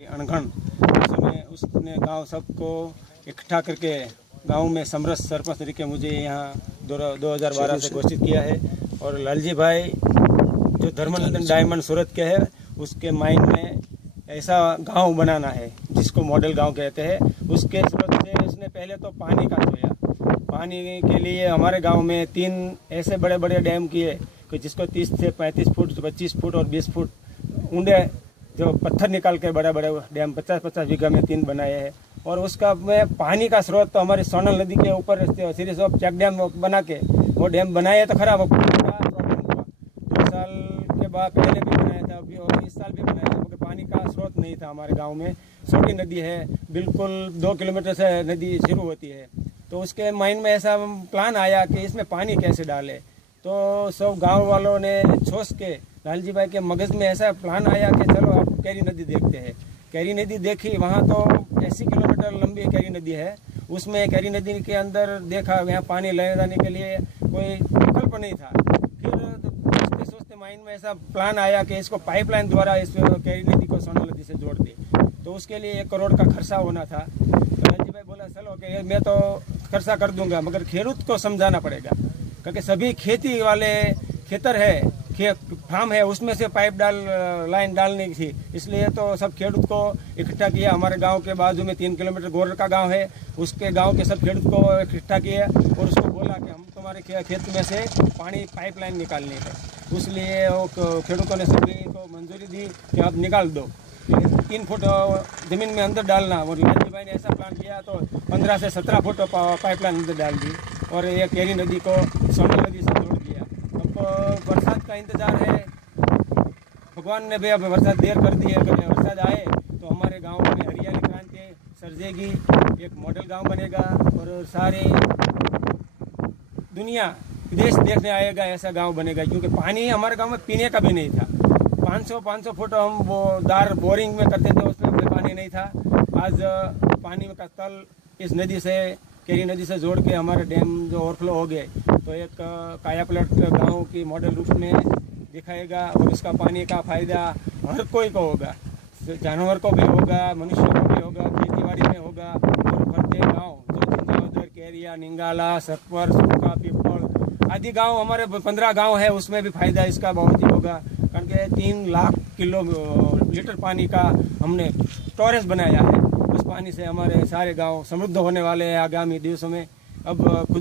अनगढ़ उसमें उसने गांव सबको इकट्ठा करके गांव में समरस सरपंच तरीके मुझे यहाँ 2012 से घोषित किया है। और लालजी भाई जो धर्मनंदन डायमंड सूरत के है, उसके माइंड में ऐसा गांव बनाना है जिसको मॉडल गांव कहते हैं। उसके सूरत से उसने पहले तो पानी का सोया, पानी के लिए हमारे गांव में 3 ऐसे बड़े बड़े डैम किए कि जिसको 30 से 35 फुट, 25 फुट और 20 फुट ऊंडे जो पत्थर निकाल के बड़े बड़े डैम 50-50 बीघा में 3 बनाए हैं। और उसका में पानी का स्रोत तो हमारी सोनल नदी के ऊपर सीरीज ऑफ चेक डैम बना के वो डैम बनाए तो खराब हो, पानी का प्रॉब्लम हुआ। 2 साल के बाद पहले भी बनाया था, अभी और इस साल भी बनाया था, क्योंकि पानी का स्रोत नहीं था हमारे गाँव में। छोटी नदी है, बिल्कुल 2 किलोमीटर से नदी शुरू होती है। तो उसके माइंड में ऐसा प्लान आया कि इसमें पानी कैसे डाले। तो सब गांव वालों ने सोच के लालजी भाई के मगज में ऐसा प्लान आया कि चलो आप कैरी नदी देखते हैं। कैरी नदी देखी, वहाँ तो 80 किलोमीटर लंबी कैरी नदी है। उसमें कैरी नदी के अंदर देखा यहाँ पानी ले जाने के लिए कोई विकल्प नहीं था। फिर सोचते सोचते माइंड में ऐसा प्लान आया कि इसको पाइपलाइन द्वारा इस कैरी नदी को सोनल नदी से जोड़ दे। तो उसके लिए 1 करोड़ का खर्चा होना था। तो लालजी भाई बोला चलो कि मैं तो खर्चा कर दूंगा, मगर खेडूत को समझाना पड़ेगा, क्योंकि सभी खेती वाले खेतर है, फार्म है, उसमें से पाइप लाइन डालने की थी। इसलिए तो सब खेडूत को इकट्ठा किया। हमारे गांव के बाजू में 3 किलोमीटर गोरर का गांव है, उसके गांव के सब खेडूत को इकट्ठा किया और उसको बोला कि हम तुम्हारे खेत में से पानी पाइपलाइन निकालनी है। इसलिए वो खेडूतों ने सभी को मंजूरी दी कि आप निकाल दो, 3 फुट ज़मीन में अंदर डालना। और लालजी भाई ने ऐसा प्लान किया तो 15 से 17 फुट पाइपलाइन अंदर डाल दी और ये कैरी नदी को सोनल नदी से जोड़ दिया। अब बरसात का इंतज़ार है, भगवान ने भी अब बरसात देर कर दी है। अगर बरसात आए तो हमारे गांव में हरियाली क्रांति सर्जेगी, एक मॉडल गांव बनेगा और सारी दुनिया विदेश देखने आएगा, ऐसा गांव बनेगा। क्योंकि पानी हमारे गांव में पीने का भी नहीं था। 500 फुट हम वो दार बोरिंग में करते थे, उसमें भी पानी नहीं था। आज पानी का तल इस नदी से, कैरी नदी से जोड़ के हमारे डैम जो ओवरफ्लो हो गए, तो एक काया पलट गाँव की मॉडल रूप में दिखाएगा। और इसका पानी का फायदा हर कोई को होगा, जानवर को भी होगा, मनुष्य को भी होगा, खेतीबाड़ी में होगा। और प्रत्येक गाँव जो चिंजावदर, कैरिया, निंगाला, सतपर, सुक्का, पीपल आदि गांव, हमारे 15 गांव है, उसमें भी फायदा इसका बहुत ही होगा। कारण के 3 लाख लीटर पानी का हमने स्टोरेज बनाया है। उस पानी से हमारे सारे गांव समृद्ध होने वाले हैं आगामी दिवसों में। अब खुद